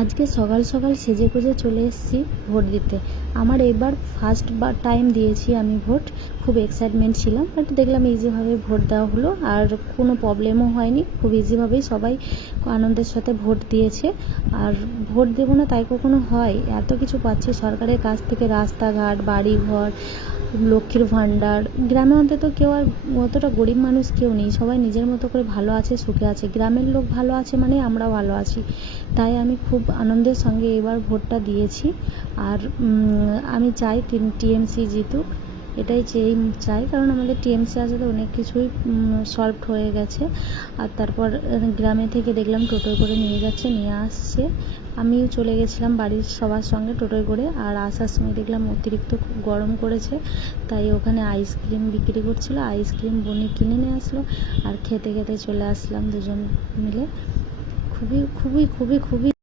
আজকে সকাল সকাল সেজে গুজে চলে এসেছি ভোট দিতে। আমার এবার ফার্স্ট টাইম দিয়েছি আমি ভোট। খুব এক্সাইটমেন্ট ছিলাম, বাট দেখলাম ইজিভাবে ভোট দেওয়া হলো আর কোনো প্রবলেমও হয়নি। খুব ইজিভাবেই সবাই আনন্দের সাথে ভোট দিয়েছে। আর ভোট দেবো না তাই কখনো হয়? এত কিছু পাচ্ছি সরকারের কাছ থেকে, রাস্তাঘাট, বাড়িঘর, লক্ষ্মীর ভাণ্ডার। গ্রামে অন্তত কেউ আর অতটা গরিব মানুষ কেউ নেই, সবাই নিজের মতো করে ভালো আছে, সুখে আছে। গ্রামের লোক ভালো আছে মানে আমরাও ভালো আছি। তাই আমি খুব আনন্দের সঙ্গে এবার ভোটটা দিয়েছি। আর আমি চাই টিএমসি জিতুক, এটাই চাই, কারণ আমাদের টিএমসি আসলে অনেক কিছুই সলভ হয়ে গেছে। আর তারপর গ্রামে থেকে দেখলাম টোটোয় করে নিয়ে যাচ্ছে, নিয়ে আসছে। আমিও চলে গেছিলাম বাড়ির সবার সঙ্গে টোটোয় করে। আর আসার সময় দেখলাম অতিরিক্ত খুব গরম করেছে, তাই ওখানে আইসক্রিম বিক্রি করছিল। আইসক্রিম বনি কিনে নিয়ে আসলো আর খেতে খেতে চলে আসলাম দুজন মিলে। খুবই খুবই খুবই খুবই